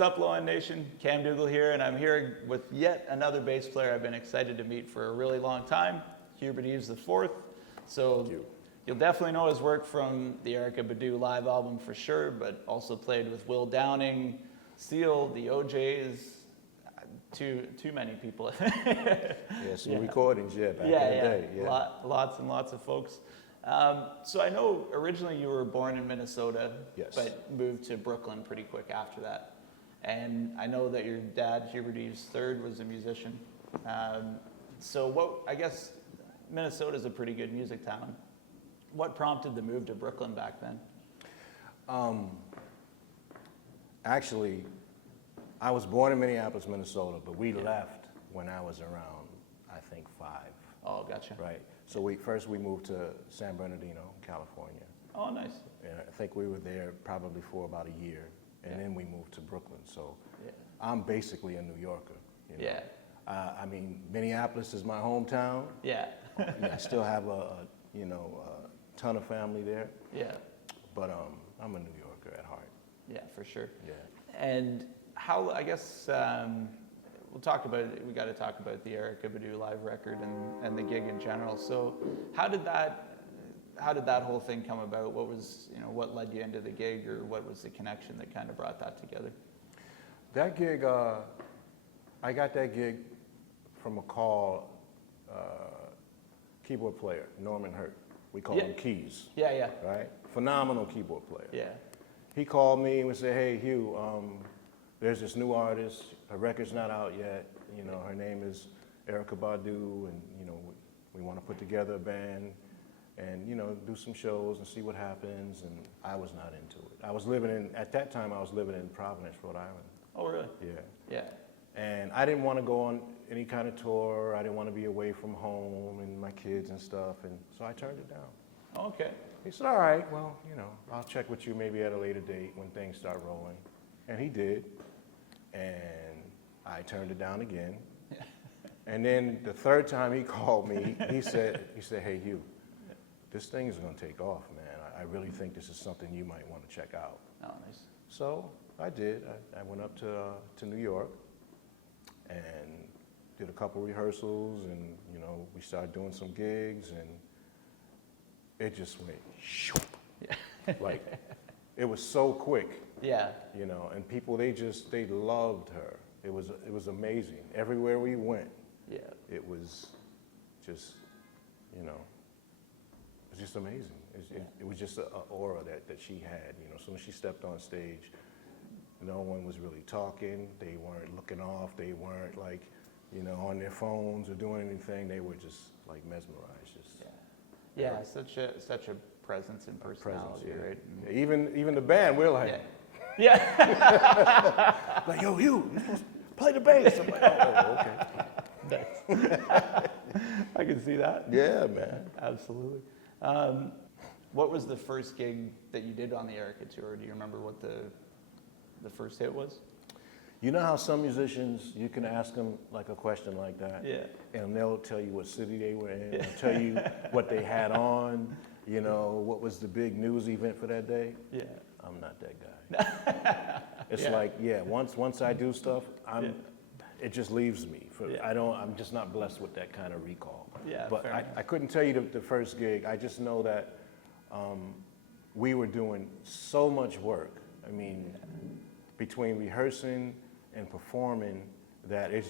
what's up, Low End Nation? Cam Dougal here, and I'm here with yet another bass player I've been excited to meet for a really long time, Hubert Eaves IV. So you'll definitely know his work from the Erykah Badu live album for sure, but also played with Will Downing, Seal, the OJs, too many people. Some recordings, back in the day. Yeah. Lots and lots of folks. So I know originally you were born in Minnesota, yes, but moved to Brooklyn pretty quick after that. And I know that your dad, Hubert Eaves III, was a musician. I guess Minnesota's a pretty good music town. What prompted the move to Brooklyn back then? Actually, I was born in Minneapolis, Minnesota, but we left when I was around, I think, 5. Oh, gotcha. Right. So we moved to San Bernardino, California. Oh, nice. And I think we were there probably for about a year, and then we moved to Brooklyn. So I'm basically a New Yorker. You know? Yeah. I mean, Minneapolis is my hometown. Yeah. I still have a ton of family there. Yeah. But I'm a New Yorker at heart. Yeah, for sure. Yeah. And how, I guess, we got to talk about the Erykah Badu live record and the gig in general. So how did that whole thing come about? What was, what led you into the gig, or what was the connection that kind of brought that together? That gig, I got that gig from a call, keyboard player, Norman Hurt. We call him Keys. Yeah. Right? Phenomenal keyboard player. Yeah. He called me and said, "Hey, Hugh, there's this new artist. Her record's not out yet. Her name is Erykah Badu, and we want to put together a band and do some shows and see what happens." And I was not into it. At that time I was living in Providence, Rhode Island. Oh, really? Yeah. And I didn't want to go on any kind of tour. I didn't want to be away from home and my kids and stuff, and so I turned it down. Oh, okay. He said, "All right, well, I'll check with you maybe at a later date when things start rolling." And he did. And I turned it down again. And then the third time he called me, he said, "Hey, Hugh, this thing is going to take off, man. I really think this is something you might want to check out." Oh, nice. So I did. I went up to New York and did a couple rehearsals, and we started doing some gigs, and it just went shoo. Like, it was so quick. Yeah. And people, they loved her. It was amazing. Everywhere we went, it was just, it was just amazing. It was just an aura that she had. As soon as she stepped on stage, no one was really talking. They weren't looking off. They weren't like, on their phones or doing anything. They were just like mesmerized. Such a presence and personality, right? Even the band, we're like, like, "Yo, you supposed to play the bass." I'm like, "Oh, okay." I can see that. Yeah, man. Absolutely. What was the first gig that you did on the Erykah tour? Do you remember what the first hit was? You know how some musicians, you can ask them like a question like that, and they'll tell you what city they were in, they'll tell you what they had on, what was the big news event for that day. Yeah. I'm not that guy. It's like, once I do stuff, it just leaves me. I'm just not blessed with that kind of recall. Yeah. But I couldn't tell you the first gig. I just know that we were doing so much work. I mean, between rehearsing and performing, that it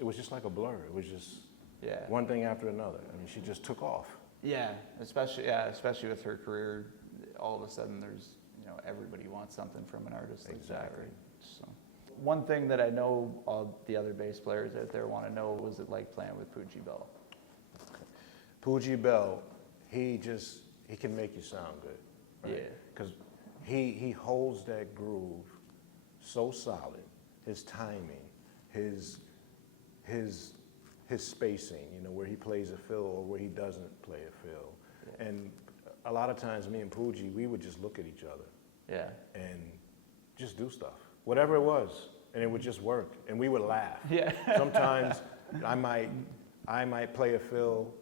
was just like a blur. It was just one thing after another. I mean, she just took off. Yeah, especially with her career, all of a sudden there's, everybody wants something from an artist like that, right? So, one thing that I know all the other bass players out there want to know, was it like playing with Poogie Bell? Poogie Bell, he can make you sound good, right? Yeah. Because he holds that groove so solid. His timing, his spacing, where he plays a fill or where he doesn't play a fill. Yeah. And a lot of times me and Poogie, we would just look at each other and just do stuff, whatever it was, and it would just work, and we would laugh. Yeah. Sometimes I might play a fill,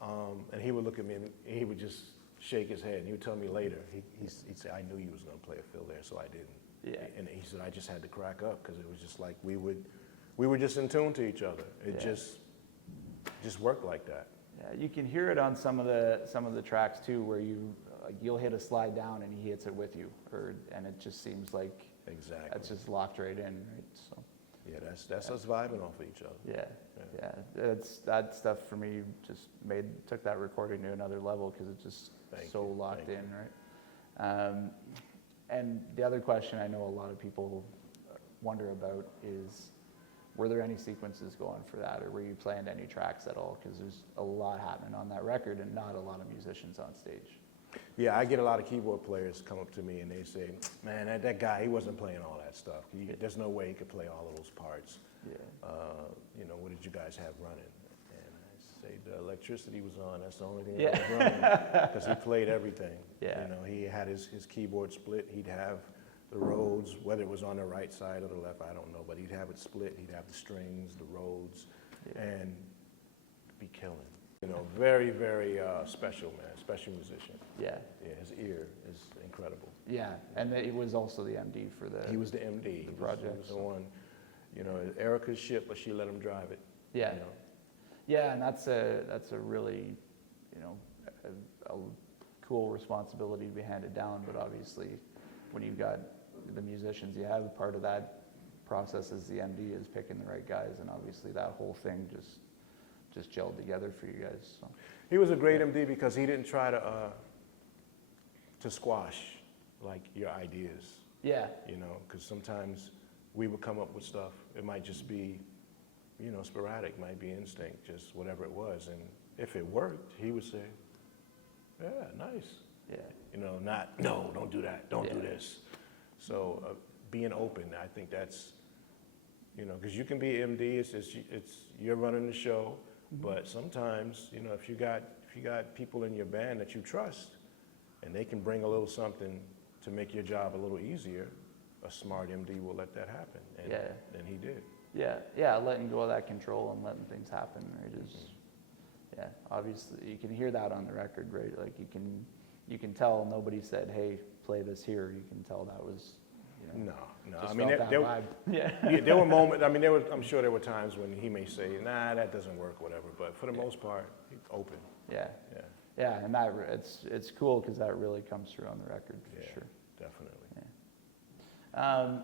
and he would look at me and he would just shake his head, and he would tell me later, he'd say, "I knew you was going to play a fill there, so I didn't." Yeah. And he said, I just had to crack up because it was just like we were just in tune to each other. It just worked like that. Yeah, you can hear it on some of the tracks too, where you'll hit a slide down and he hits it with you, and it just seems like that's just locked right in, right? So. Yeah, that's us vibing off of each other. Yeah. That stuff for me just took that recording to another level because it's just so locked in, right? And the other question I know a lot of people wonder about is, were there any sequences going for that, or were you playing any tracks at all? Because there's a lot happening on that record and not a lot of musicians on stage. Yeah, I get a lot of keyboard players come up to me and they say, man, that guy, he wasn't playing all that stuff. There's no way he could play all of those parts. Yeah. What did you guys have running? And I say, the electricity was on. That's the only thing that was running, because he played everything. Yeah. He had his keyboard split. He'd have the Rhodes, whether it was on the right side or the left, I don't know, but he'd have it split. He'd have the strings, the Rhodes, and be killing. Very, very special, man. Special musician. Yeah. Yeah, his ear is incredible. Yeah, and he was also the MD for the. He was the MD. The project. He was the one. Erykah's ship, but she let him drive it. Yeah. Yeah, and that's a really, a cool responsibility to be handed down. But obviously, when you've got the musicians you have, part of that process as the MD is picking the right guys, and obviously that whole thing just gelled together for you guys. So. He was a great MD because he didn't try to squash like your ideas. Yeah. Because sometimes we would come up with stuff. It might just be, sporadic, might be instinct, just whatever it was. And if it worked, he would say, yeah, nice. Yeah. Not, no, don't do that, don't do this. So being open, I think that's, because you can be MD, it's you're running the show. But sometimes, if you got people in your band that you trust, and they can bring a little something to make your job a little easier, a smart MD will let that happen. And he did. Yeah, letting go of that control and letting things happen, right? Yeah, obviously you can hear that on the record, right? Like you can tell nobody said, hey, play this here. You can tell that was. No. I mean, there were moments. I mean, I'm sure there were times when he may say, "Nah, that doesn't work," whatever. But for the most part, he's open. Yeah, and it's cool because that really comes through on the record for sure. Definitely. Yeah.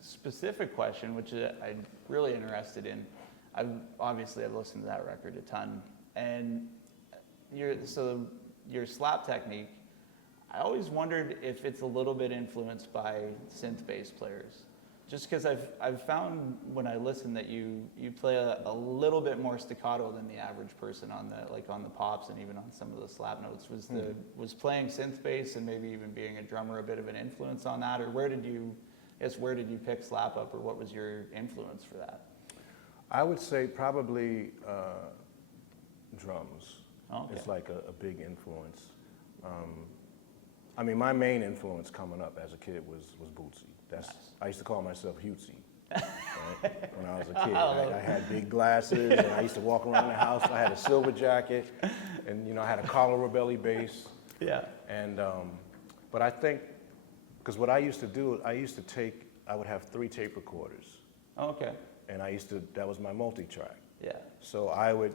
Specific question, which I'm really interested in. I've listened to that record a ton, and your slap technique. I always wondered if it's a little bit influenced by synth bass players, just because I've found when I listen that you play a little bit more staccato than the average person on the pops and even on some of the slap notes. Was playing synth bass and maybe even being a drummer a bit of an influence on that, or where did you pick slap up, or what was your influence for that? I would say probably drums. Oh, okay. It's like a big influence. I mean, my main influence coming up as a kid was Bootsy. Nice. I used to call myself Hutesy. Right? When I was a kid, I had big glasses, and I used to walk around the house. I had a silver jacket, and I had a collar belly bass. Yeah. And but I think, because what I used to do, I would have 3 tape recorders. Oh, okay. And that was my multi-track. Yeah. So I would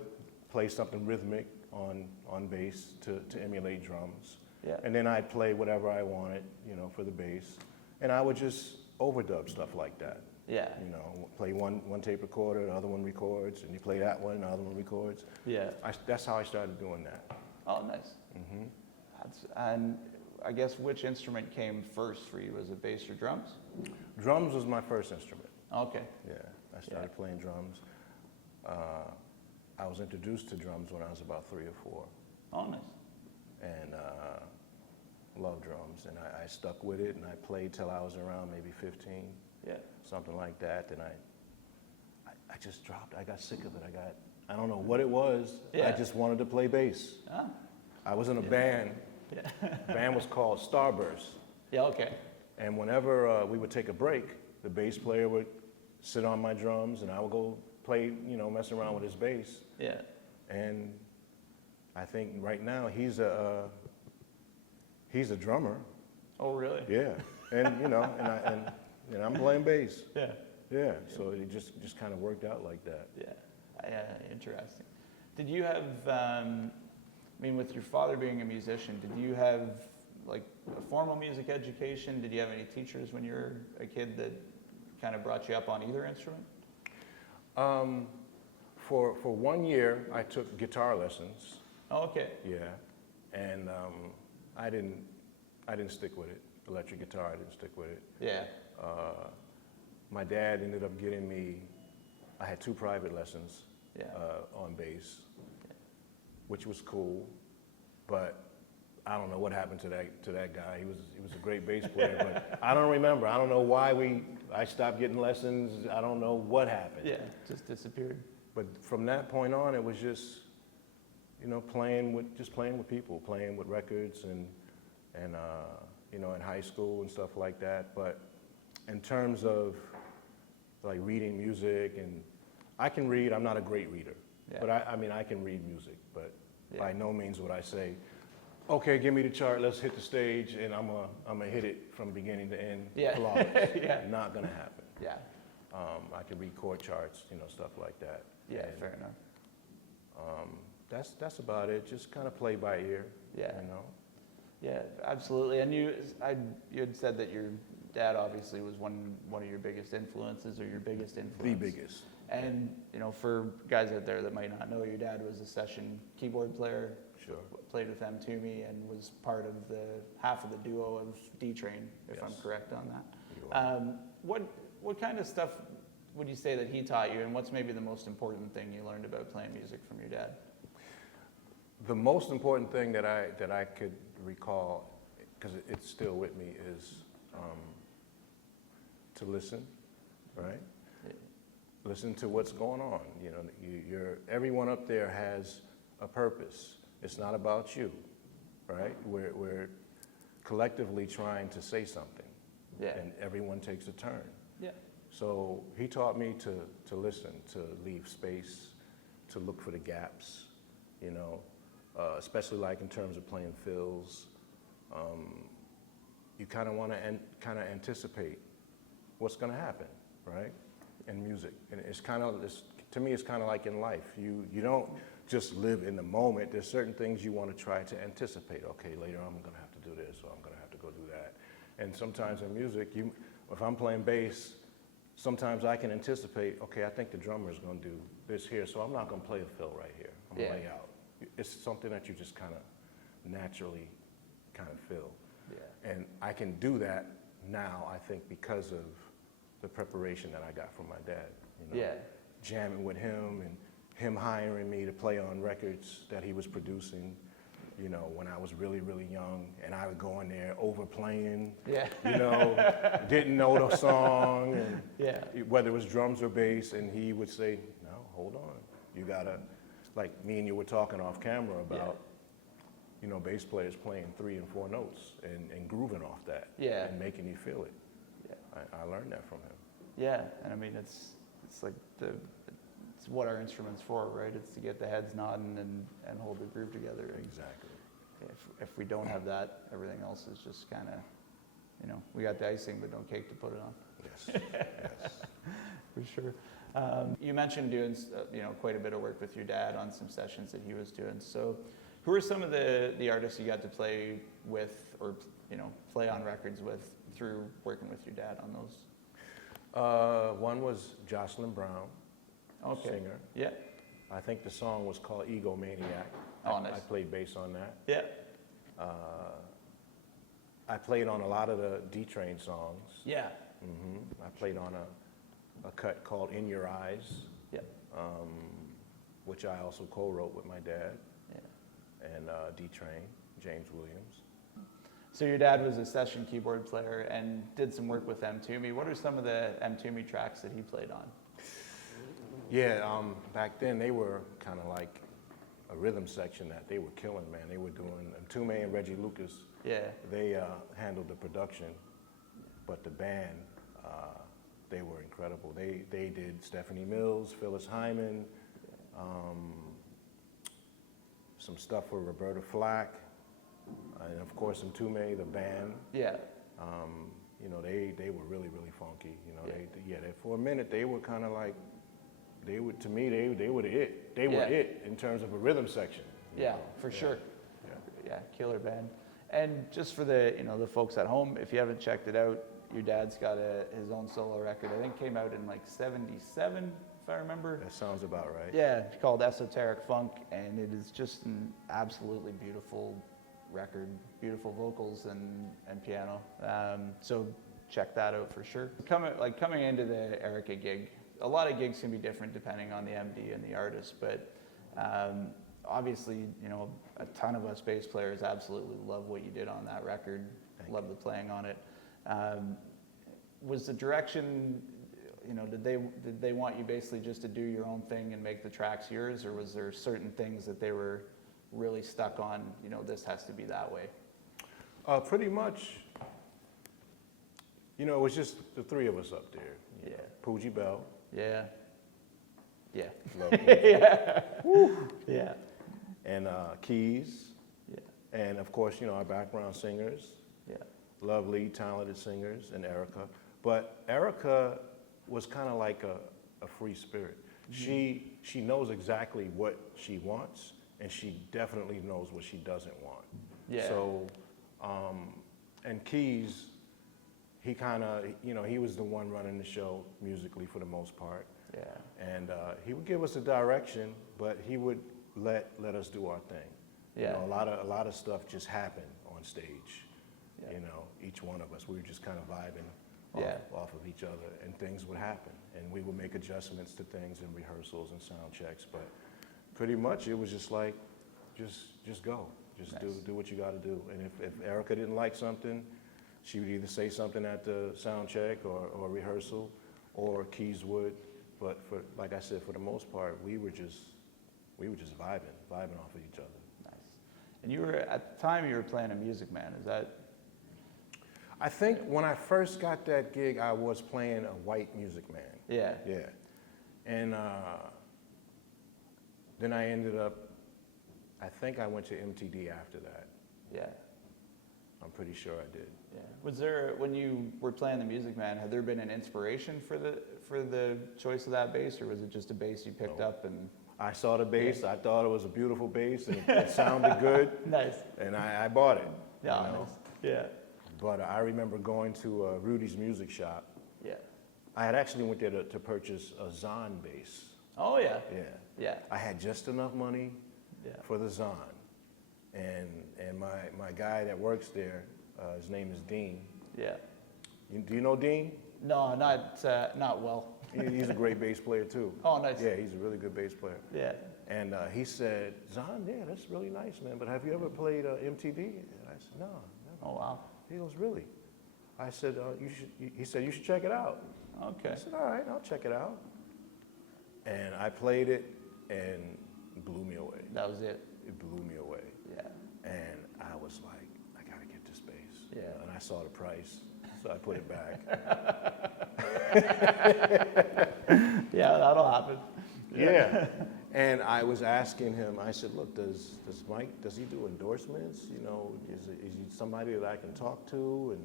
play something rhythmic on bass to emulate drums. Yeah. And then I'd play whatever I wanted, for the bass. And I would just overdub stuff like that. Yeah. Play one tape recorder, the other one records, and you play that one, the other one records. Yeah. That's how I started doing that. Oh, nice. Mm-hmm. And I guess which instrument came first for you? Was it bass or drums? Drums was my first instrument. Okay. Yeah, I started playing drums. I was introduced to drums when I was about 3 or 4. Oh, nice. And loved drums, and I stuck with it, and I played till I was around maybe 15, something like that. And I just dropped. I got sick of it. I don't know what it was. I just wanted to play bass. Ah. I was in a band. The band was called Starburst. Yeah. Okay. And whenever we would take a break, the bass player would sit on my drums, and I would go play, mess around with his bass. Yeah. And I think right now he's a drummer. Oh, really? Yeah. and you know, and I'm playing bass. Yeah. Yeah. So it just kind of worked out like that. Yeah. Interesting. Did you have, I mean, with your father being a musician, did you have like a formal music education? Did you have any teachers when you were a kid that kind of brought you up on either instrument? For 1 year, I took guitar lessons. Oh, okay. Yeah, and I didn't stick with it. Electric guitar, I didn't stick with it. Yeah. My dad ended up getting me. I had 2 private lessons. Yeah. On bass, which was cool, but I don't know what happened to that guy. He was a great bass player, but I don't remember. I don't know why I stopped getting lessons. I don't know what happened. Yeah, just disappeared. But from that point on, it was just, you know, playing with people, playing with records, and you know, in high school and stuff like that. But in terms of like reading music, and I can read. I'm not a great reader, but I mean I can read music. But by no means would I say, okay, give me the chart, let's hit the stage, and I'm gonna hit it from beginning to end. Yeah. Flawless. Not gonna happen. Yeah. I can read chord charts, you know, stuff like that. Yeah, and, fair enough. That's about it. Just kind of play by ear. Yeah. You know. Yeah, absolutely. And you had said that your dad obviously was one of your biggest influences, or your biggest influence. The biggest. And you know, for guys out there that might not know, your dad was a session keyboard player. Sure. Played with Mtume and was part of the half of the duo of D-Train, if I'm correct on that. What kind of stuff would you say that he taught you, and what's maybe the most important thing you learned about playing music from your dad? The most important thing that I could recall, because it's still with me, is to listen, right? Yeah. Listen to what's going on. You know, everyone up there has a purpose. It's not about you, right? We're collectively trying to say something, and everyone takes a turn. Yeah. So he taught me to listen, to leave space, to look for the gaps, you know, especially like in terms of playing fills. You kind of want to kind of anticipate what's going to happen, right? In music, and it's kind of, to me, it's kind of like in life. You don't just live in the moment. There's certain things you want to try to anticipate. Okay, later I'm going to have to do this, or I'm going to have to go do that. And sometimes in music, if I'm playing bass, sometimes I can anticipate, okay, I think the drummer is going to do this here, so I'm not going to play a fill right here. I'm going to lay out. It's something that you just kind of naturally kind of feel. Yeah. And I can do that now, I think, because of the preparation that I got from my dad. You know, jamming with him, and him hiring me to play on records that he was producing, you know, when I was really, really young, and I would go in there overplaying, you know, didn't know the song, and whether it was drums or bass, and he would say, no, hold on, you gotta, like me and you were talking off camera about, you know, bass players playing 3 and 4 notes and grooving off that, and making you feel it. I learned that from him. Yeah, and I mean, it's like it's what our instrument's for, right? It's to get the heads nodding and hold the groove together. Exactly. If we don't have that, everything else is just kind of, you know, we got the icing but no cake to put it on. Yes, yes. For sure. You mentioned doing, you know, quite a bit of work with your dad on some sessions that he was doing. So who are some of the artists you got to play with, or, you know, play on records with through working with your dad on those? One was Jocelyn Brown, singer. Yeah. I think the song was called Egomaniac. Oh, nice. I played bass on that. Yeah. I played on a lot of the D-Train songs. Yeah. I played on a cut called In Your Eyes, which I also co-wrote with my dad, and D-Train, James Williams. So your dad was a session keyboard player and did some work with Mtume. What are some of the Mtume tracks that he played on? Yeah, back then they were kind of like a rhythm section that they were killing, man. They were doing, Mtume and Reggie Lucas, they handled the production, but the band, they were incredible. They did Stephanie Mills, Phyllis Hyman, some stuff for Roberta Flack, and of course Mtume, the band. Yeah. you know, they were really, really funky. You know, for a minute, they were kind of like, to me, they were it. They were it in terms of a rhythm section. Yeah, for sure. Yeah, killer band. And just for the, you know, the folks at home, if you haven't checked it out, your dad's got his own solo record. I think came out in like 77, if I remember. That sounds about right. Yeah, it's called Esoteric Funk, and it is just an absolutely beautiful record, beautiful vocals and piano. So check that out for sure. Coming into the Erykah gig, a lot of gigs can be different depending on the MD and the artist, but obviously, you know, a ton of us bass players absolutely love what you did on that record, love the playing on it. Was the direction, you know, did they want you basically just to do your own thing and make the tracks yours, or was there certain things that they were really stuck on, you know, this has to be that way? Pretty much, you know, it was just the three of us up there. Yeah. Poogie Bell. Yeah. Yeah. Love Poogie. Yeah. Woo. Yeah. And Keys. Yeah. And of course, you know, our background singers. Yeah. Lovely, talented singers, and Erykah. But Erykah was kind of like a free spirit. Mm-hmm. She knows exactly what she wants, and she definitely knows what she doesn't want. Yeah. So, and Keys, he kind of, you know, he was the one running the show musically for the most part. Yeah. And he would give us a direction, but he would let us do our thing. Yeah. You know, a lot of stuff just happened on stage. Yeah. You know, each one of us, we were just kind of vibing off of each other, and things would happen. And we would make adjustments to things in rehearsals and sound checks. But pretty much it was just like, just go. Just nice. do what you got to do. And if Erykah didn't like something, she would either say something at the sound check or rehearsal, or Keys would. But like I said, for the most part, we were just vibing off of each other. Nice. And you were, at the time, you were playing a Music Man. Is that? I think when I first got that gig, I was playing a white Music Man. Yeah. Yeah. And then I ended up, I think I went to MTD after that. Yeah. I'm pretty sure I did. Yeah. Was there, when you were playing the Music Man, had there been an inspiration for the choice of that bass, or was it just a bass you picked up and? I saw the bass. Yeah. I thought it was a beautiful bass, and it sounded good. Nice. And I bought it. Yeah. You know? Nice. Yeah. But I remember going to Rudy's Music Shop. Yeah. I had actually went there to purchase a Zahn bass. Oh yeah. Yeah. Yeah. I had just enough money for the Zahn, and my guy that works there, his name is Dean. Yeah. Do you know Dean? No, not well. He's a great bass player too. Oh, nice. Yeah, he's a really good bass player. Yeah. And he said, Zahn, yeah, that's really nice, man. But have you ever played MTD? And I said, no, never. Oh wow. He goes, really? I said, he said, you should check it out. Okay. I said, all right, I'll check it out. And I played it, and it blew me away. That was it? It blew me away. Yeah. And I was like, I gotta get this bass. Yeah. And I saw the price, so I put it back. Yeah, that'll happen. Yeah. And I was asking him, I said, look, does Mike, does he do endorsements? You know, is he somebody that I can talk to?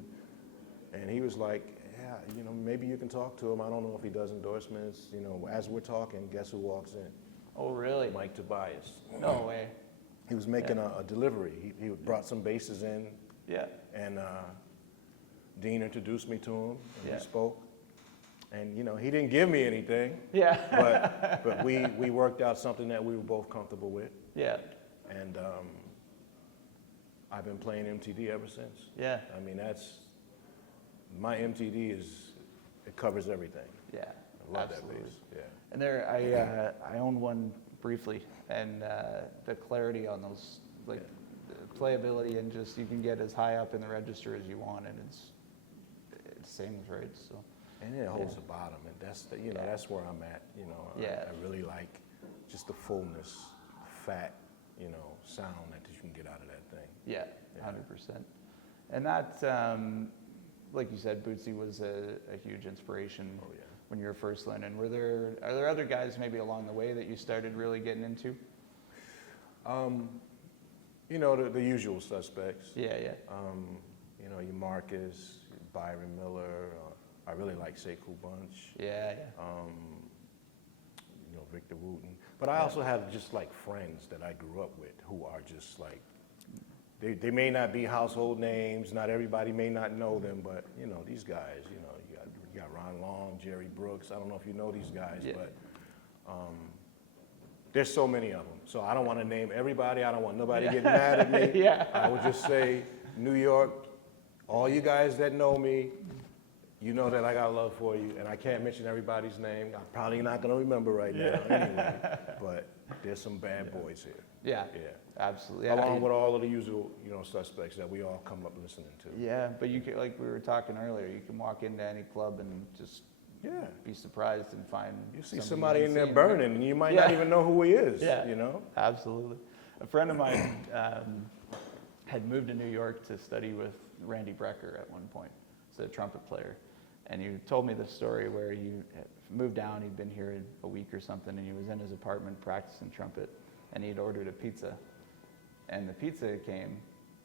And he was like, yeah, you know, maybe you can talk to him. I don't know if he does endorsements. You know, as we're talking, guess who walks in? Oh, really? Mike Tobias. No way. He was making a delivery. He brought some basses in. Yeah. And Dean introduced me to him, and we spoke. And, you know, he didn't give me anything. Yeah. but we worked out something that we were both comfortable with. Yeah. And I've been playing MTD ever since. Yeah. I mean, my MTD it covers everything. Yeah. I love that bass. Yeah. And I owned one briefly, and the clarity on those, like the playability, and just you can get as high up in the register as you want, and it sings right. So. And it holds the bottom, and that's where I'm at. You know, I really like just the fullness, fat, you know, sound that you can get out of that thing. Yeah, 100%. And that, like you said, Bootsy was a huge inspiration when you were first learning. Are there other guys maybe along the way that you started really getting into? You know, the usual suspects. Yeah, yeah. You know, your Marcus, Byron Miller. I really like Sekou Bunch. Yeah, You know, Victor Wooten. But I also have just like friends that I grew up with who are just like, they may not be household names, not everybody may not know them, but you know, these guys, you know, you got Ron Long, Jerry Brooks, I don't know if you know these guys, but there's so many of them. So I don't want to name everybody, I don't want nobody getting mad at me. I would just say, New York, all you guys that know me, you know that I got love for you, and I can't mention everybody's name. I'm probably not going to remember right now anyway, but there's some bad boys here. Yeah, absolutely. Along with all of the usual, you know, suspects that we all come up listening to. Yeah, but you can, like we were talking earlier, you can walk into any club and just be surprised and find you see somebody in there burning, and you might not even know who he is. You know, absolutely. A friend of mine had moved to New York to study with Randy Brecker at one point. He's a trumpet player. And he told me the story where he moved down, he'd been here a week or something, and he was in his apartment practicing trumpet, and he'd ordered a pizza. And the pizza came,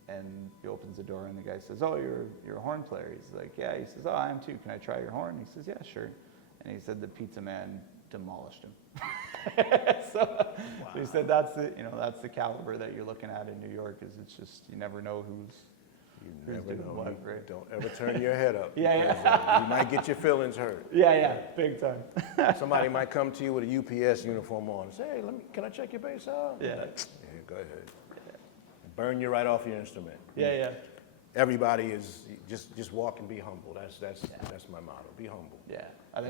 and he opens the door, and the guy says, "Oh, you're a horn player." He's like, "Yeah." He says, "Oh, I am too. Can I try your horn?" He says, "Yeah, sure." And he said the pizza man demolished him. So he said that's the caliber that you're looking at in New York, is it's just, you never know who's never know. What, right? Don't ever turn your head up. You might get your feelings hurt. Big time. Somebody might come to you with a UPS uniform on and say, "Hey, can I check your bass out?" Yeah, go ahead. Burn you right off your instrument. Everybody is just walk and be humble. That's my motto. Be humble. Yeah, I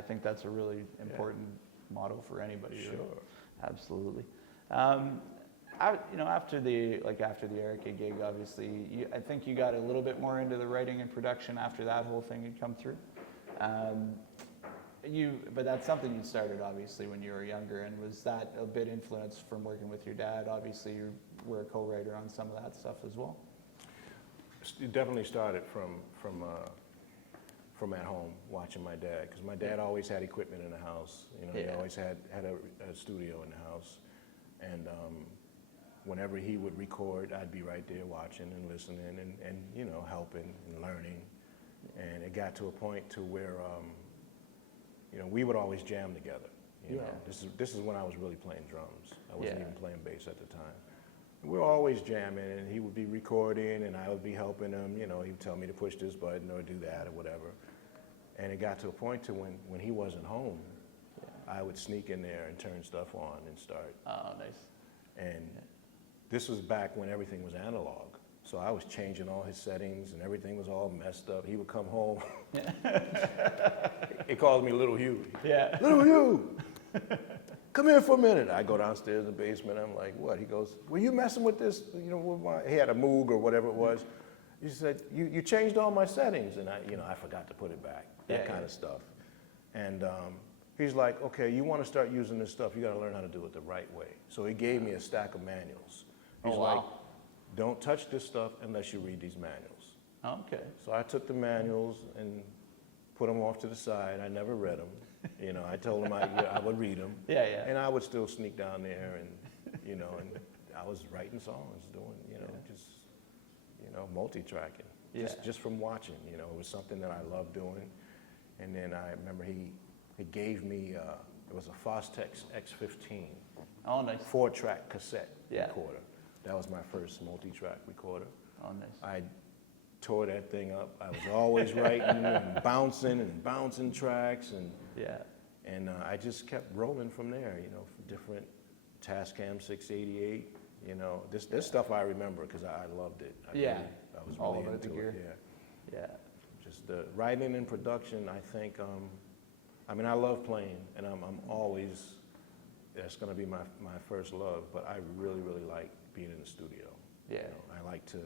think that's a really important motto for anybody. Sure. Really. Absolutely. After the Erykah gig, obviously, I think you got a little bit more into the writing and production after that whole thing had come through. But that's something you started obviously when you were younger, and was that a bit influenced from working with your dad? Obviously, you were a co-writer on some of that stuff as well. It definitely started from at home watching my dad, because my dad always had equipment in the house. You know, he always had a studio in the house, and whenever he would record, I'd be right there watching and listening and you know, helping and learning. And it got to a point to where you know, we would always jam together. You know, this is when I was really playing drums. I wasn't even playing bass at the time. We were always jamming, and he would be recording, and I would be helping him. You know, he would tell me to push this button or do that or whatever. And it got to a point to when he wasn't home, I would sneak in there and turn stuff on and start. Oh, nice. And this was back when everything was analog. So I was changing all his settings, and everything was all messed up. He would come home. He called me Little Hugh. Yeah. Little Hugh, come here for a minute. I go downstairs in the basement. I'm like, what? He goes, were you messing with this? You know, he had a Moog or whatever it was. He said, you changed all my settings. And I forgot to put it back, that kind of stuff. And he's like, okay, you want to start using this stuff, you got to learn how to do it the right way. So he gave me a stack of manuals. He's like, don't touch this stuff unless you read these manuals. Okay. So I took the manuals and put them off to the side. I never read them. You know, I told him I would read them. And I would still sneak down there and, you know, and I was writing songs, doing, multi-tracking. Just from watching, you know, it was something that I loved doing. And then I remember he gave me, it was a Fostex X15. Oh, nice. 4-track cassette recorder. That was my first multi-track recorder. Oh, nice. I tore that thing up. I was always writing and bouncing tracks, and I just kept rolling from there. You know, different Tascam 688. You know, this stuff I remember because I loved it. I was all really about the into gear. it. Just the writing and production. I think. I love playing, and I'm always. That's going to be my first love. But I really, really like being in the studio. You know, I like to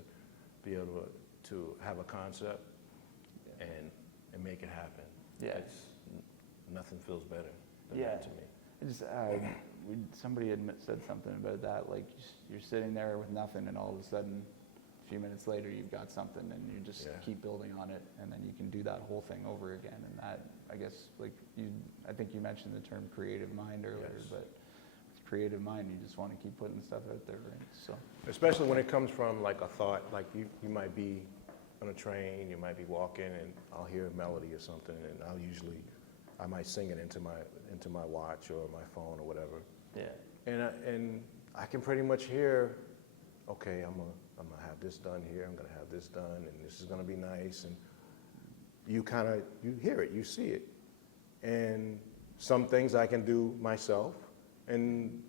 be able to have a concept and make it happen. Nothing feels better than that to me. Somebody had said something about that, like you're sitting there with nothing, and all of a sudden, a few minutes later, you've got something, and you just keep building on it, and then you can do that whole thing over again. And that, I guess, I think you mentioned the term creative mind earlier, but with creative mind, you just want to keep putting stuff out there, right? So, especially when it comes from like a thought, like you might be on a train, you might be walking, and I'll hear a melody or something, and I might sing it into my watch or my phone or whatever. Yeah. And I can pretty much hear, okay, I'm gonna have this done here, I'm gonna have this done, and this is gonna be nice, and you hear it, you see it. And some things I can do myself,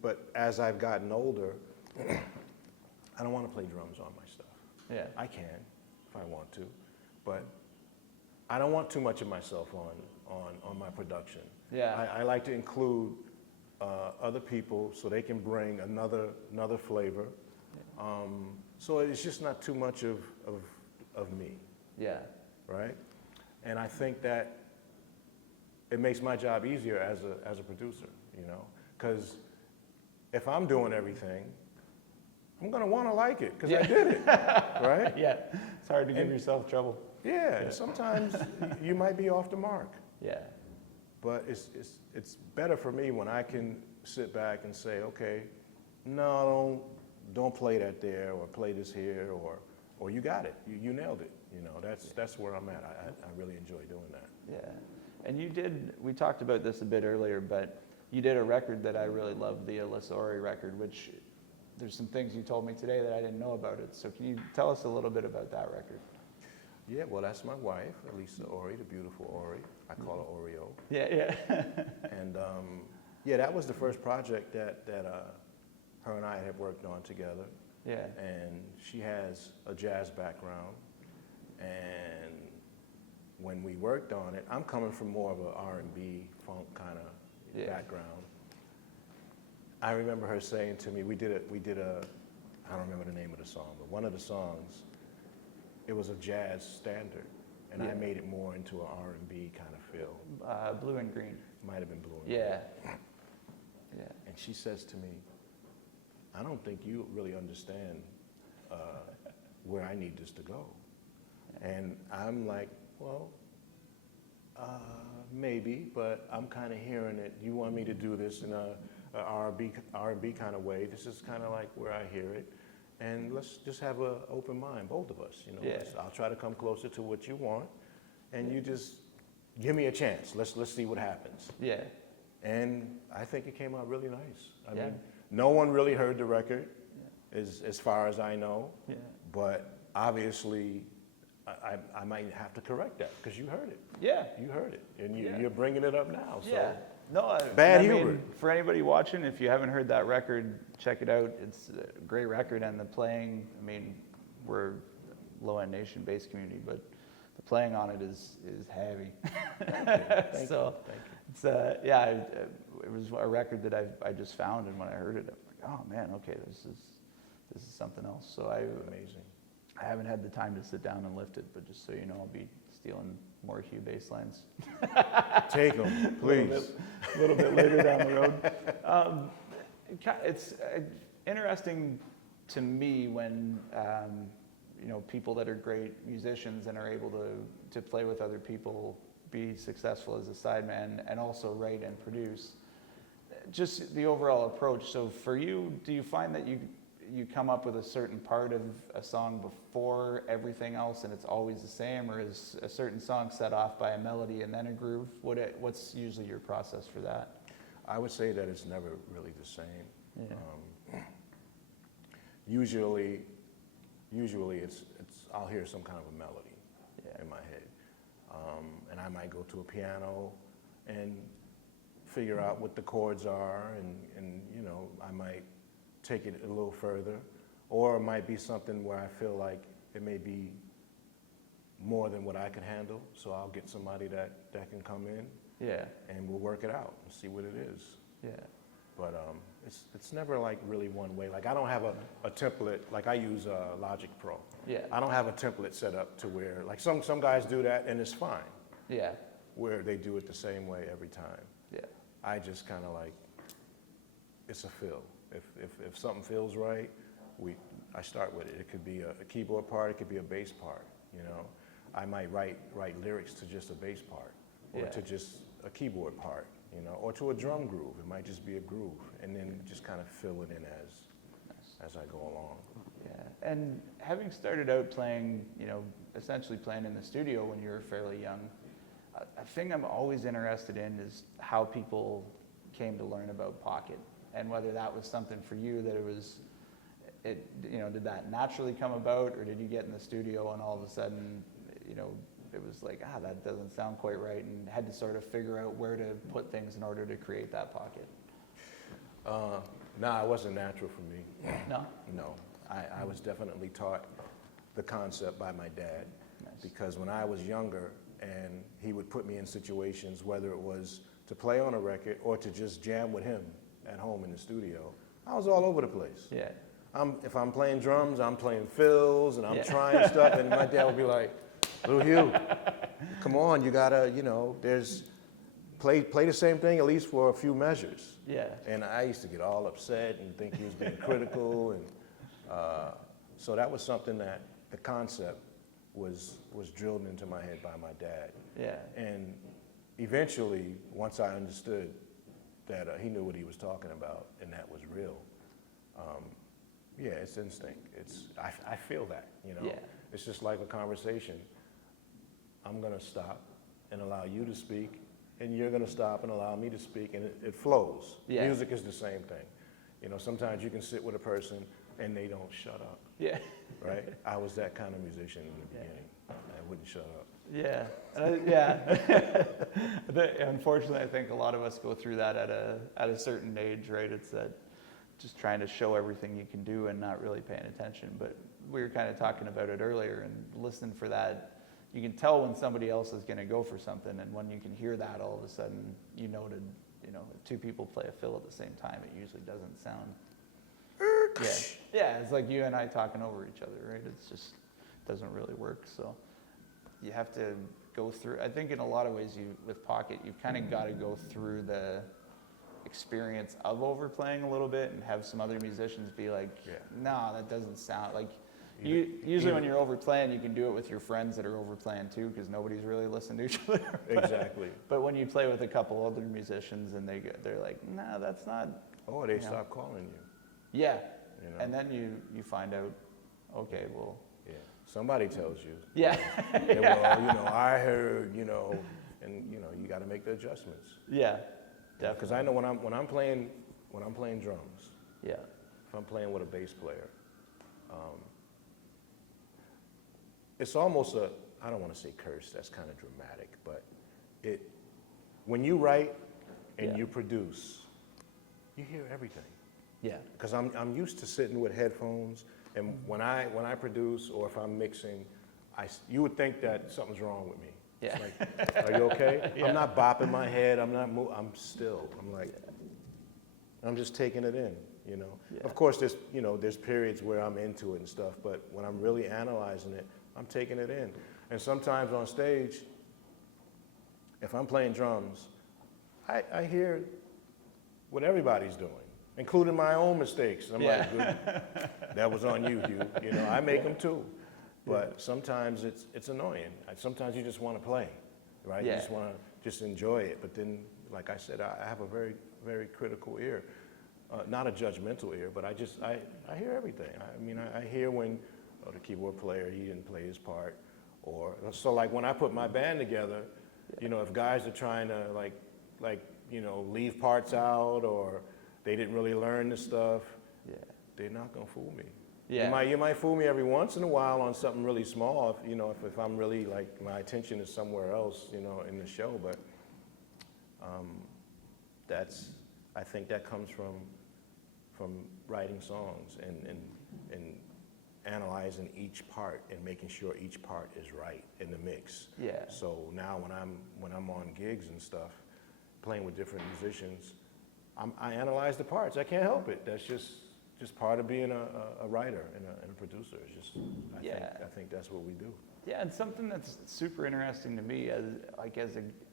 but as I've gotten older, I don't want to play drums on my stuff. Yeah. I can if I want to, but I don't want too much of myself on my production. Yeah. I like to include other people so they can bring another flavor. So it's just not too much of me. Yeah. Right? And I think that it makes my job easier as a producer, you know? Because if I'm doing everything, I'm gonna wanna like it, because I did it, right? Yeah, it's hard to give yourself trouble. Yeah, and sometimes you might be off the mark. Yeah. But it's better for me when I can sit back and say, okay, no, don't play that there, or play this here, or you got it, you nailed it. You know, that's where I'm at. I really enjoy doing that. Yeah, and we talked about this a bit earlier, but you did a record that I really loved, the Alyssa Ori record, which there's some things you told me today that I didn't know about it. So can you tell us a little bit about that record? Yeah, well, that's my wife, Alyssa Ori, the beautiful Ori. I call her Oreo. Yeah, yeah. And yeah, that was the first project that her and I had worked on together. Yeah. And she has a jazz background. And when we worked on it, I'm coming from more of an R&B, funk kind of background. I remember her saying to me, we did a, I don't remember the name of the song, but one of the songs, it was a jazz standard, and I made it more into an R&B kind of feel. Blue and Green. Might have been Blue and Green. Yeah. And she says to me, I don't think you really understand where I need this to go. And I'm like, well, maybe, but I'm kind of hearing it. You want me to do this in a R&B kind of way. This is kind of like where I hear it. And let's just have an open mind, both of us. You know, I'll try to come closer to what you want, and you just give me a chance. Let's see what happens. Yeah. And I think it came out really nice. I mean, no one really heard the record, as far as I know. Yeah. But obviously, I might have to correct that, because you heard it. Yeah. You heard it, and you're bringing it up now. So. Yeah. No, Bad Hubert. Hubert. For anybody watching, if you haven't heard that record, check it out. It's a great record, and the playing, I mean, we're low-end nation-based community, but the playing on it is heavy. Thank you. It's it was a record that I just found, and when I heard it, I'm like, oh man, okay, this is something else. So amazing. I haven't had the time to sit down and lift it, but just so you know, I'll be stealing more Hugh bass lines. Take them, please. A little bit later down the road. It's interesting to me when people that are great musicians and are able to play with other people, be successful as a sideman, and also write and produce. Just the overall approach. So for you, do you find that you come up with a certain part of a song before everything else and it's always the same, or is a certain song set off by a melody and then a groove? What's usually your process for that? I would say that it's never really the same. Yeah. Usually it's I'll hear some kind of a melody in my head, and I might go to a piano and figure out what the chords are, and I might take it a little further, or it might be something where I feel like it may be more than what I can handle, so I'll get somebody that can come in, and we'll work it out and see what it is. Yeah. But it's never like really one way. Like I don't have a template. Like I use Logic Pro. Yeah. I don't have a template set up to where like some guys do that and it's fine. Yeah. Where they do it the same way every time. Yeah. I just kind of like it's a feel. If something feels right, I start with it. It could be a keyboard part. It could be a bass part. I might write lyrics to just a bass part, or to just a keyboard part. Or to a drum groove. It might just be a groove, and then just kind of fill it in as I go along. Yeah. And having started out playing, you know, essentially playing in the studio when you were fairly young, a thing I'm always interested in is how people came to learn about pocket, and whether that was something for you that you know, did that naturally come about, or did you get in the studio and all of a sudden, you know, it was like, that doesn't sound quite right, and had to sort of figure out where to put things in order to create that pocket? No, it wasn't natural for me. No? No, I was definitely taught the concept by my dad. Nice. Because when I was younger, and he would put me in situations, whether it was to play on a record or to just jam with him at home in the studio, I was all over the place. Yeah. If I'm playing drums, I'm playing fills, and I'm trying stuff, and my dad would be like, "Little Hugh, come on, you gotta, you know, play the same thing at least for a few measures." Yeah. And I used to get all upset and think he was being critical, and so that was something that the concept was drilled into my head by my dad. Yeah. And eventually, once I understood that he knew what he was talking about, and that was real. Yeah, it's instinct. I feel that, you know. Yeah. It's just like a conversation. I'm gonna stop and allow you to speak, and you're gonna stop and allow me to speak, and it flows. Yeah. Music is the same thing. You know, sometimes you can sit with a person and they don't shut up. Yeah. Right? I was that kind of musician in the beginning. I wouldn't shut up. Yeah, yeah. Unfortunately, I think a lot of us go through that at a certain age, right? It's that just trying to show everything you can do and not really paying attention. But we were kind of talking about it earlier, and listening for that. You can tell when somebody else is going to go for something, and when you can hear that, all of a sudden, you know, if two people play a fill at the same time, it usually doesn't sound. Yeah, it's like you and I talking over each other, right? It's just doesn't really work. So you have to go through. I think in a lot of ways, with pocket, you've kind of got to go through the experience of overplaying a little bit, and have some other musicians be like, "No, that doesn't sound like." Usually when you're overplaying, you can do it with your friends that are overplaying too, because nobody's really listening to each other. Exactly. But when you play with a couple other musicians and they're like, "No, that's not." Oh, they stop calling you. Yeah. You know? And then you find out, okay, well. Yeah. Somebody tells you. Yeah. Well, you know, I heard, you know, and you know, you got to make the adjustments. Yeah. Definitely. Because I know when I'm playing drums. Yeah. If I'm playing with a bass player, it's almost I don't want to say curse. That's kind of dramatic, but when you write and you produce, you hear everything. Yeah. Because I'm used to sitting with headphones, and when I produce or if I'm mixing, you would think that something's wrong with me. Yeah. It's like, are you okay? I'm not bopping my head. I'm not moving. I'm still. I'm like, I'm just taking it in, you know. Yeah. Of course, there's periods where I'm into it and stuff, but when I'm really analyzing it, I'm taking it in. And sometimes on stage, if I'm playing drums, I hear what everybody's doing, including my own mistakes. I'm like, good, that was on you, Hugh. You know, I make them too. But sometimes it's annoying. Sometimes you just want to play, right? Yeah. You just want to just enjoy it. But then, like I said, I have a very, very critical ear. Not a judgmental ear, but I hear everything. I mean, I hear when the keyboard player, he didn't play his part. So like when I put my band together, you know, if guys are trying to like you know, leave parts out, or they didn't really learn the stuff, they're not gonna fool me. Yeah. You might fool me every once in a while on something really small, if I'm really like my attention is somewhere else, you know, in the show. But I think that comes from writing songs and analyzing each part and making sure each part is right in the mix. Yeah. So now when I'm on gigs and stuff, playing with different musicians, I analyze the parts. I can't help it. That's just part of being a writer and a producer. It's just I think that's what we do. Yeah, and something that's super interesting to me as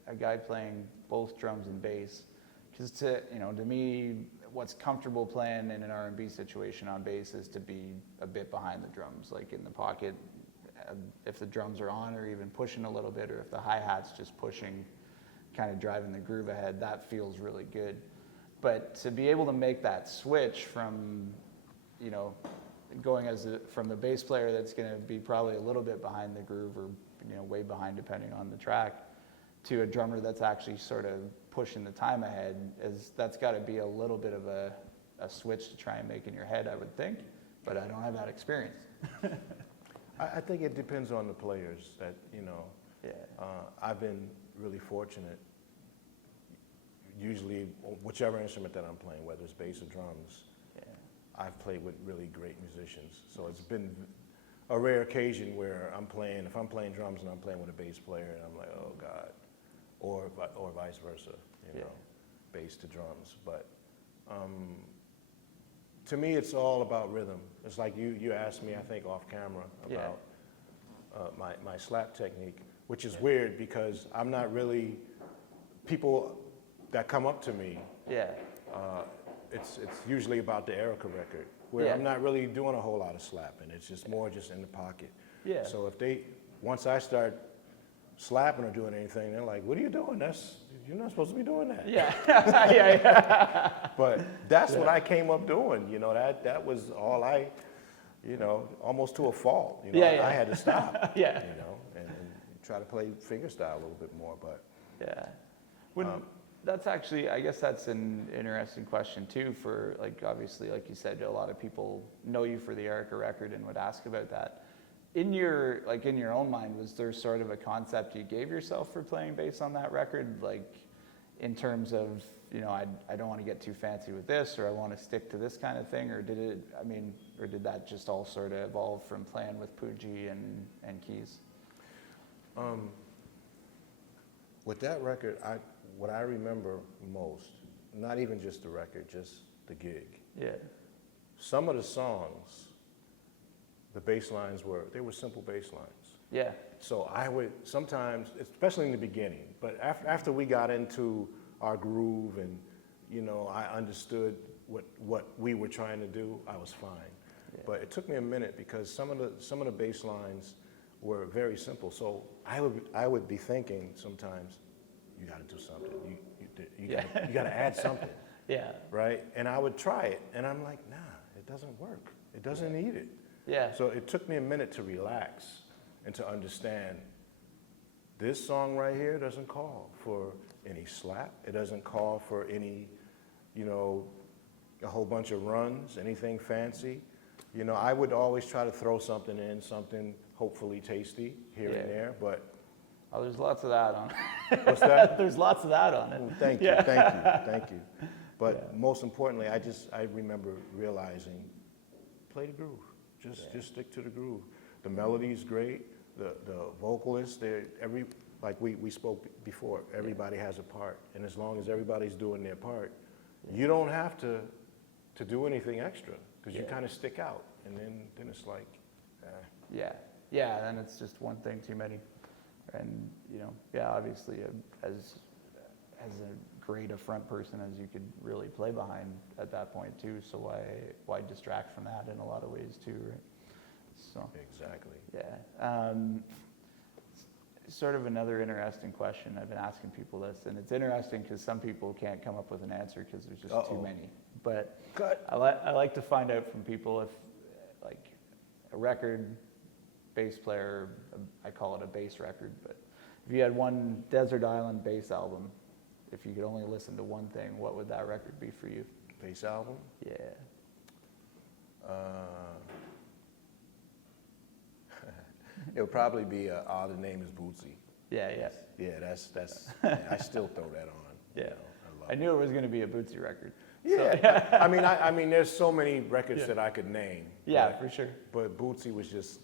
a guy playing both drums and bass, because to me, what's comfortable playing in an R&B situation on bass is to be a bit behind the drums, like in the pocket, if the drums are on or even pushing a little bit, or if the hi-hat's just pushing, kind of driving the groove ahead, that feels really good. But to be able to make that switch from, going from a bass player that's going to be probably a little bit behind the groove or way behind depending on the track, to a drummer that's actually sort of pushing the time ahead, that's got to be a little bit of a switch to try and make in your head, I would think, but I don't have that experience. I think it depends on the players that, I've been really fortunate. Usually, whichever instrument that I'm playing, whether it's bass or drums, I've played with really great musicians. So it's been a rare occasion where if I'm playing drums and I'm playing with a bass player, and I'm like, oh God, or vice versa, bass to drums. But to me, it's all about rhythm. It's like you asked me, I think, off camera about my slap technique, which is weird because I'm not really, people that come up to me, it's usually about the Erykah record, where I'm not really doing a whole lot of slapping. It's just more just in the pocket. Yeah. So once I start slapping or doing anything, they're like, what are you doing? You're not supposed to be doing that. Yeah. But that's what I came up doing. That was all almost to a fault. I had to stop. And try to play fingerstyle a little bit more. But that's actually, I guess that's an interesting question too. For obviously, like you said, a lot of people know you for the Erykah record and would ask about that. In your own mind, was there sort of a concept you gave yourself for playing bass on that record, in terms of I don't want to get too fancy with this, or I want to stick to this kind of thing, or did that just all sort of evolve from playing with Poogie and keys? With that record, what I remember most, not even just the record, just the gig. Yeah. Some of the songs, the bass lines were simple bass lines. Yeah. So I would sometimes, especially in the beginning, but after we got into our groove and, I understood what we were trying to do, I was fine. Yeah. But it took me a minute because some of the bass lines were very simple. So I would be thinking sometimes, you got to do something. You got to add something. Yeah. Right? And I would try it, and I'm like, nah, it doesn't work. It doesn't need it. Yeah. So it took me a minute to relax and to understand this song right here doesn't call for any slap. It doesn't call for any, a whole bunch of runs, anything fancy. I would always try to throw something in, something hopefully tasty here and there, but oh, there's lots of that on it. What's that? There's lots of that on it. Oh, thank you. But most importantly, I remember realizing, play the groove. Just stick to the groove. The melody's great. The vocalists, we spoke before, everybody has a part. And as long as everybody's doing their part, you don't have to do anything extra because you kind of stick out. And then it's like, and it's just one thing too many. And, obviously as great a front person as you could really play behind at that point too, so why distract from that in a lot of ways too, right? So exactly. Yeah. Sort of another interesting question. I've been asking people this, and it's interesting because some people can't come up with an answer because there's just too many. But I like to find out from people if, a record, bass player, I call it a bass record, but if you had one desert island bass album, if you could only listen to one thing, what would that record be for you? Bass album? Yeah. It would probably be the name is Bootsy. Yeah. Yeah, that's I still throw that on. Yeah. I knew it was going to be a Bootsy record. Yeah. So. I mean, there's so many records that I could name. Yeah, for sure. But Bootsy was just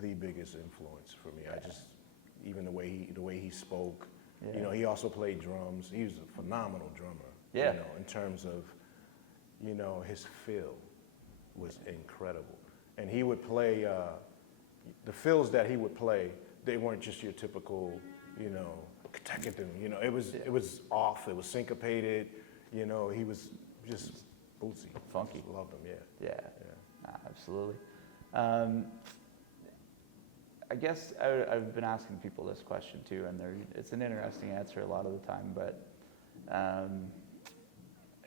the biggest influence for me. I just, even the way he spoke. Yeah. He also played drums. He was a phenomenal drummer. Yeah. In terms of, his feel was incredible. And he would play, the fills that he would play, they weren't just your typical, it was off, it was syncopated, he was just Bootsy. Funky. Just loved him, yeah. Yeah. Absolutely. I guess I've been asking people this question too, and it's an interesting answer a lot of the time, but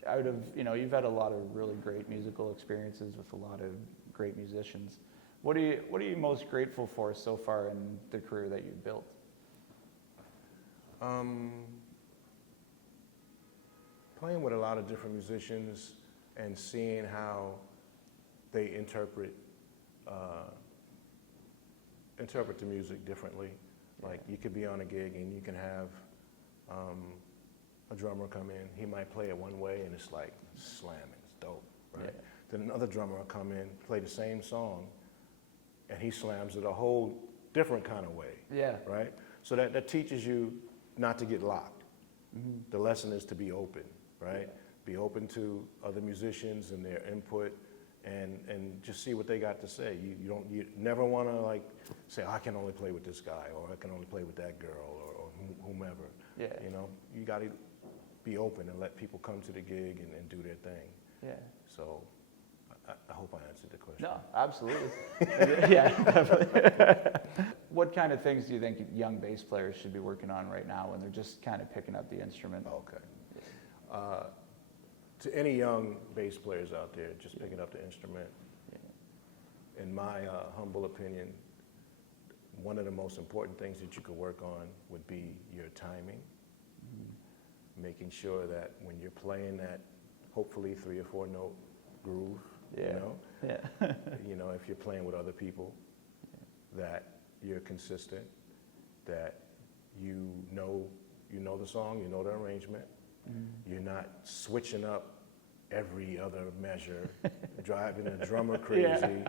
out of, you've had a lot of really great musical experiences with a lot of great musicians. What are you most grateful for so far in the career that you've built? Playing with a lot of different musicians and seeing how they interpret the music differently. Like you could be on a gig and you can have a drummer come in. He might play it one way and it's like slamming, it's dope, right? Yeah. Then another drummer will come in, play the same song, and he slams it a whole different kind of way. Yeah. Right? So that teaches you not to get locked. Mm-hmm. The lesson is to be open, right? Yeah. Be open to other musicians and their input, and just see what they got to say. You never want to like say, oh, I can only play with this guy, or I can only play with that girl, or whomever. Yeah. You know, you got to be open and let people come to the gig and do their thing. Yeah. So I hope I answered the question. No, absolutely. Yeah, definitely. What kind of things do you think young bass players should be working on right now when they're just kind of picking up the instrument? Okay. To any young bass players out there just picking up the instrument, in my humble opinion, one of the most important things that you could work on would be your timing. Mm-hmm. Making sure that when you're playing that hopefully 3 or 4 note groove, you know? Yeah. You know, if you're playing with other people, that you're consistent, that you know the song, you know the arrangement. Mm-hmm. You're not switching up every other measure, driving a drummer crazy,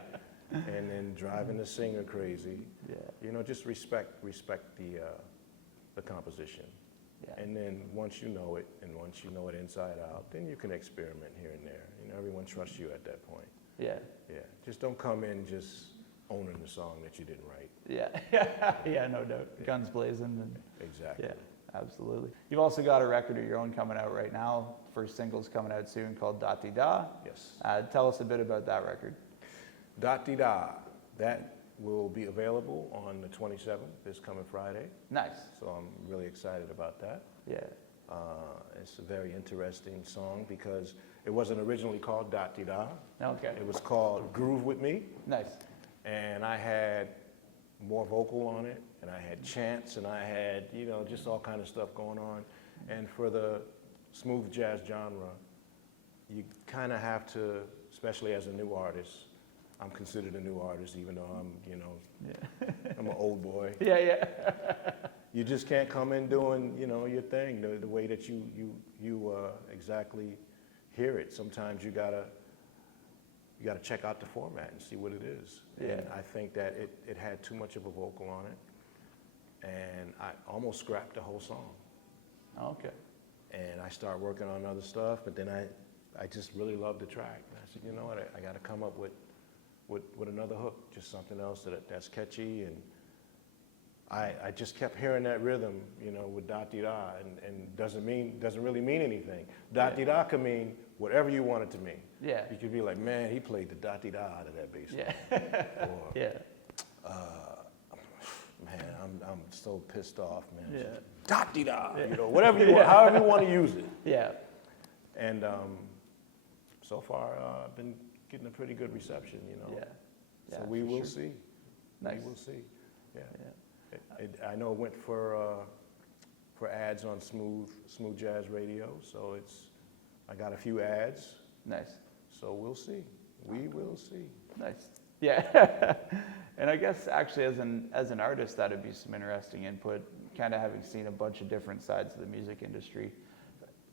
and then driving the singer crazy. Yeah. You know, just respect the composition. Yeah. And then once you know it, and once you know it inside out, then you can experiment here and there. You know, everyone trusts you at that point. Yeah. Yeah. Just don't come in just owning the song that you didn't write. Yeah. Yeah, no doubt. Yeah. Guns blazing. And exactly. Yeah. Absolutely. You've also got a record of your own coming out right now. First single's coming out soon called Da Di Da. Yes. Tell us a bit about that record. Da Di Da. That will be available on the 27th, this coming Friday. Nice. So I'm really excited about that. Yeah. It's a very interesting song because it wasn't originally called Da Di Da. Okay. It was called Groove With Me. Nice. And I had more vocal on it, and I had chants, and I had, you know, just all kind of stuff going on. And for the smooth jazz genre, you kind of have to, especially as a new artist, I'm considered a new artist, even though I'm, you know, I'm an old boy. Yeah. You just can't come in doing, you know, your thing the way that you exactly hear it. Sometimes you gotta check out the format and see what it is. Yeah. And I think that it had too much of a vocal on it, and I almost scrapped the whole song. Okay. And I started working on other stuff, but then I just really loved the track. And I said, you know what, I got to come up with another hook, just something else that's catchy. And I just kept hearing that rhythm, you know, with Da Di Da, and doesn't really mean anything. Da Di Da can mean whatever you want it to mean. Yeah. You could be like, man, he played the Da Di Da out of that bass line. Or, man, I'm so pissed off, man. Yeah. Da Di Da, you know, whatever you want, however you want to use it. Yeah. And so far, I've been getting a pretty good reception, you know. Yeah. So we will see. Nice. We will see. Yeah. I know it went for ads on smooth jazz radio, so I got a few ads. Nice. So we'll see. We will see. Nice. Yeah. And I guess actually as an artist, that'd be some interesting input, kind of having seen a bunch of different sides of the music industry.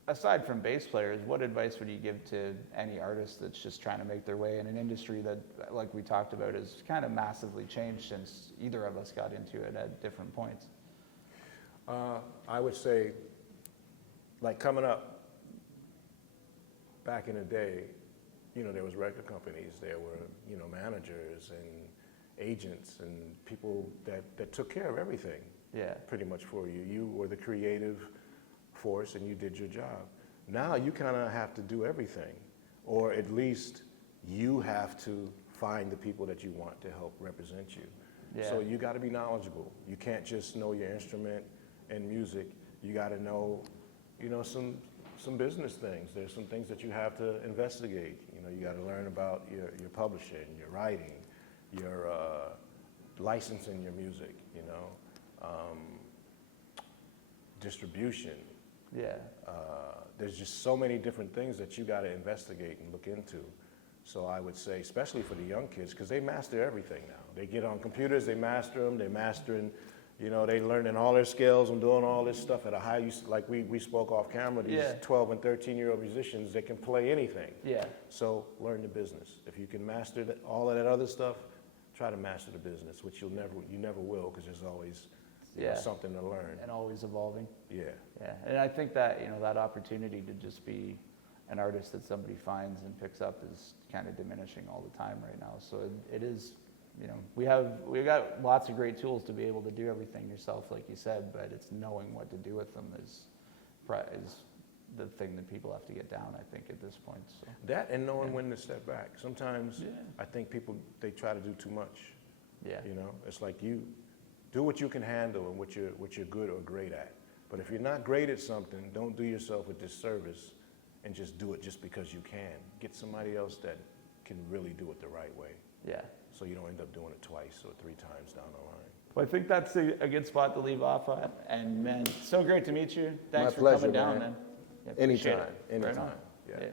Aside from bass players, what advice would you give to any artist that's just trying to make their way in an industry that, like we talked about, has kind of massively changed since either of us got into it at different points? I would say, like coming up back in the day, you know, there was record companies, there were, you know, managers and agents and people that took care of everything. Yeah. Pretty much for you. You were the creative force and you did your job. Now you kind of have to do everything, or at least you have to find the people that you want to help represent you. Yeah. So you got to be knowledgeable. You can't just know your instrument and music. You got to know, you know, some business things. There's some things that you have to investigate. You know, you got to learn about your publishing, your writing, your licensing your music, you know, distribution. Yeah. There's just so many different things that you got to investigate and look into. So I would say, especially for the young kids, because they master everything now. They get on computers, they master them, they're mastering, you know, they learning all their skills and doing all this stuff at a high, like we spoke off camera, these 12 and 13-year-old musicians, they can play anything. Yeah. So learn the business. If you can master all of that other stuff, try to master the business, which you never will, because there's always something to learn. And always evolving. Yeah. Yeah, and I think that, you know, that opportunity to just be an artist that somebody finds and picks up is kind of diminishing all the time right now. So it is, you know, we've got lots of great tools to be able to do everything yourself, like you said, but it's knowing what to do with them is the thing that people have to get down, I think, at this point. So. That and knowing when to step back. Sometimes I think people, they try to do too much. Yeah. You know, it's like you do what you can handle and what you're good or great at. But if you're not great at something, don't do yourself a disservice and just do it just because you can. Get somebody else that can really do it the right way. Yeah. So you don't end up doing it twice or 3 times down the line. Well, I think that's a good spot to leave off at. And man, so great to meet you. Thanks My for pleasure, coming down, man. man. Yeah, appreciate Anytime. it. Right Anytime. on. Yeah. Yeah.